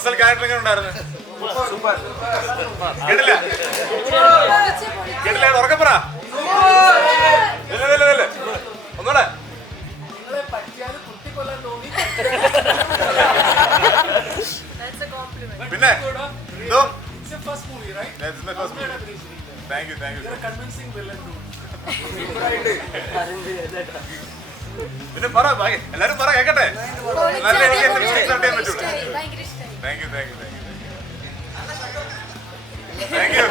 Fasal character എങ്ങനെ ഉണ്ടായിരുന്നു? കേട്ടില്ല കേട്ടില്ല ഉറക്കപ്പറ ഒന്നൂടെ. പിന്നെ പിന്നെ പറ എല്ലാരും പറ കേക്കട്ടെ. നല്ല താങ്ക് യു.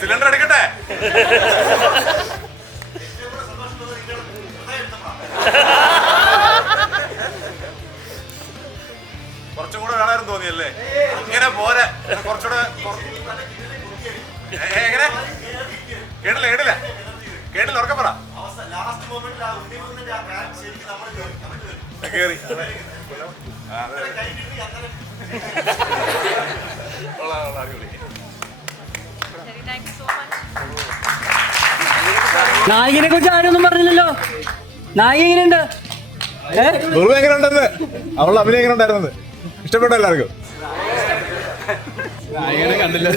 സിലിണ്ടർ എടുക്കട്ടെ. കുറച്ചും കൂടെ കാണാനും തോന്നിയല്ലേ? ഇങ്ങനെ പോരെ, കുറച്ചുകൂടെ. എങ്ങനെ കേട്ടില്ല കേട്ടില്ല കേട്ടില്ല ഉറക്കെ പറ. കേറി നായികനെ കുറിച്ച് ആരൊന്നും പറഞ്ഞില്ലല്ലോ. നായിക എങ്ങനെയുണ്ട്? എങ്ങനെ ഉണ്ടെന്ന്, അവളുടെ അഭിനയം എങ്ങനെ ഉണ്ടായിരുന്നത്? ഇഷ്ടപ്പെട്ടോ എല്ലാവർക്കും? നായികനെ കണ്ടില്ല.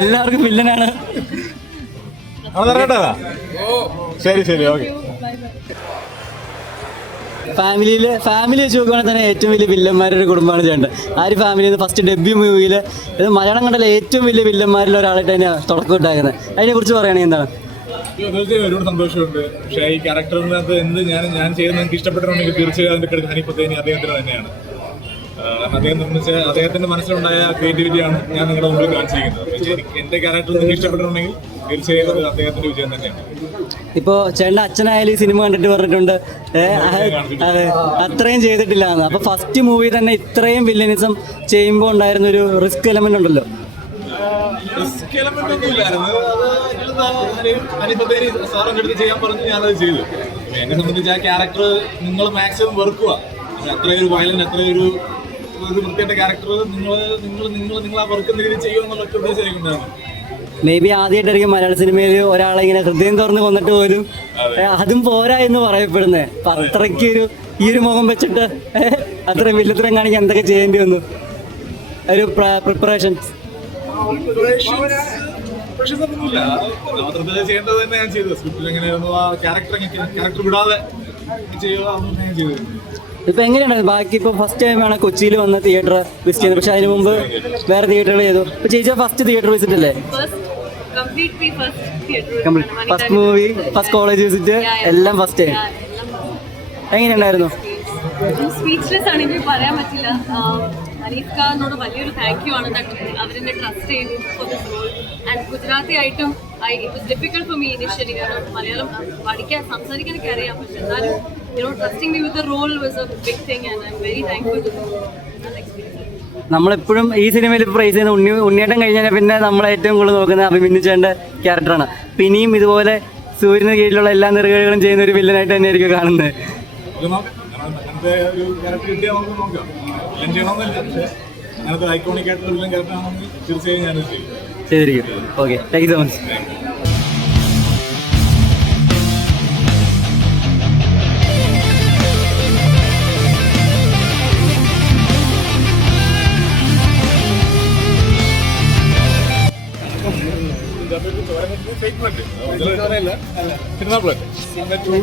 എല്ലാവർക്കും വില്ലനാണ്. ശരി ശരി ഓക്കെ. ഫാമിലി വെച്ച് നോക്കുവാണെങ്കിൽ തന്നെ ഏറ്റവും വലിയ വില്ലന്മാരുടെ കുടുംബമാണ് ചെയ്യേണ്ടത്. ആ ഒരു ഫാമിലിയിൽ നിന്ന് ഫസ്റ്റ് ഡെബ്യൂ മൂവിയിൽ ഇത് മലയാളം കണ്ടല്ല ഏറ്റവും വലിയ വില്ലന്മാരിൽ ഒരാളായിട്ട് തന്നെയാണ് തുടക്കം ഉണ്ടായിരുന്നത്. അതിനെ കുറിച്ച് പറയുകയാണെങ്കിൽ എന്താണ്? തീർച്ചയായും ഒരുപാട് സന്തോഷമുണ്ട്. പക്ഷേ ഈ ക്യാരക്ടറിനകത്ത് എന്ത് ഞാൻ ചെയ്യുന്നത് എനിക്ക് ഇഷ്ടപ്പെട്ടിട്ടുണ്ടെങ്കിൽ തീർച്ചയായും അതിൻ്റെ ക്രെഡിറ്റ് ഹനിഫത്തേനി അദ്ദേഹത്തിന് തന്നെയാണ്. അദ്ദേഹം നിർമ്മിച്ച അദ്ദേഹത്തിന്റെ മനസ്സിലുണ്ടായ ക്രിയേറ്റിവിറ്റിയാണ് ഞാൻ നിങ്ങളുടെ മുമ്പിൽ കാണിച്ചിരിക്കുന്നത്. എനിക്ക് എന്റെ ക്യാരക്ടർ നിങ്ങൾക്ക് ഇഷ്ടപ്പെട്ടിട്ടുണ്ടെങ്കിൽ തീർച്ചയായും അത് അദ്ദേഹത്തിന്റെ വിജയം തന്നെയാണ്. ഇപ്പോ ചേട്ടൻ്റെ അച്ഛനായാലും ഈ സിനിമ കണ്ടിട്ട് പറഞ്ഞിട്ടുണ്ട് അതെ അത്രയും ചെയ്തിട്ടില്ലാന്ന്. അപ്പൊ ഫസ്റ്റ് മൂവി തന്നെ ഇത്രയും വില്ലനിസം ചെയ്യുമ്പോൾ ഉണ്ടായിരുന്ന ഒരു റിസ്ക് എലമെന്റ് ഉണ്ടല്ലോ. റിസ്ക് എലമെന്റ് ഒന്നും ഇല്ലായിരുന്നു. ഹനിഫത്തേനി സാറിന്റെ അടുത്ത് ചെയ്യാൻ പറഞ്ഞു, ഞാനത് ചെയ്തു. എന്നെ സംബന്ധിച്ച് ആ ക്യാരക്ടർ നിങ്ങൾ മാക്സിമം വെറുക്കുക. അത്രയൊരു വയലന്റ്, അത്രയൊരു വൃത്തിയുടെ ക്യാരക്ടർ നിങ്ങൾ ആ വർക്കുന്ന രീതി ചെയ്യുമെന്നുള്ള ഒറ്റ ഉദ്ദേശം എനിക്കുണ്ടായിരുന്നു. മേ ബി ആദ്യമായിട്ടായിരിക്കും മലയാള സിനിമയിൽ ഒരാളെ ഇങ്ങനെ ഹൃദയം തുറന്ന് കൊന്നിട്ട് പോലും അതും പോരാ എന്ന് പറയപ്പെടുന്നത്. അപ്പൊ അത്രയ്ക്ക് ഈ ഒരു മുഖം വെച്ചിട്ട് അത്രയും വില്ലത്തരം കാണിക്കാൻ എന്തൊക്കെ ചെയ്യേണ്ടി വന്നു? ഒരു പ്രിപ്പറേഷൻ ചെയ്യേണ്ടത് തന്നെ ഞാൻ ചെയ്തത്. സ്ക്രിപ്റ്റിൽ എങ്ങനെയായിരുന്നു ആ ക്യാരക്ടർ വിടാതെ ചെയ്യുക ഞാൻ ചെയ്തത്. ഇപ്പൊ എങ്ങനെയാണ് ബാക്കി? ഇപ്പൊ ഫസ്റ്റ് ടൈമാണ് കൊച്ചിയിൽ വന്ന തിയേറ്റർ വിസിറ്റ് ചെയ്യുന്നത്. പക്ഷെ അതിന് മുമ്പ് വേറെ തിയേറ്ററുകൾ ചെയ്തു. ഇപ്പൊ ചേച്ചി ഫസ്റ്റ് തിയേറ്റർ വിസിറ്റ് അല്ലേ? First movie, first college visit, എല്ലാം ഫസ്റ്റ് ടൈം. എങ്ങനെയുണ്ടായിരുന്നു? സ്പീച്ച്ലെസ് ആണ്, എനിക്ക് പറയാൻ പറ്റില്ല. അനീഫ് ഖാനോട് വലിയൊരു താങ്ക് യു ആണ്. അവരെന്നെ ട്രസ്റ്റ് ചെയ്തു for this role. And Gujarati ആയിട്ടും it was difficult for me initially. കാരണം മലയാളം പഠിക്കാൻ സംസാരിക്കാനൊക്കെ അറിയാം. പക്ഷെ എന്നാലും trusting me with the role was a big thing and I am very thankful to the experience. നമ്മളെപ്പോഴും ഈ സിനിമയിൽ പ്രൈസ് ചെയ്യുന്ന ഉണ്ണിയേട്ടൻ കഴിഞ്ഞാൽ പിന്നെ നമ്മൾ ഏറ്റവും കൂടുതൽ നോക്കുന്ന അഭിമന്യുചേട്ടൻ്റെ ക്യാരക്ടറാണ്. അപ്പം ഇനിയും ഇതുപോലെ സൂര്യന് കീഴിലുള്ള എല്ലാ നിറകുകളും ചെയ്യുന്ന ഒരു വില്ലനായിട്ട് തന്നെയായിരിക്കും കാണുന്നത്. അങ്ങനത്തെ ഒരു ക്യാരക്ടർ കിട്ടിയാൽ നമുക്ക് നോക്കാം. എല്ലാം ചെയ്യണമെന്നില്ല, പക്ഷേ അങ്ങനത്തെ ഐക്കോണിക് ആയിട്ടുള്ള എല്ലാം ക്യാരക്ടർ ആണെങ്കിൽ തീർച്ചയായും ഞാനത് ചെയ്യും. ശരിക്കും okay, thank you so much. Cinema 2 ഞാൻ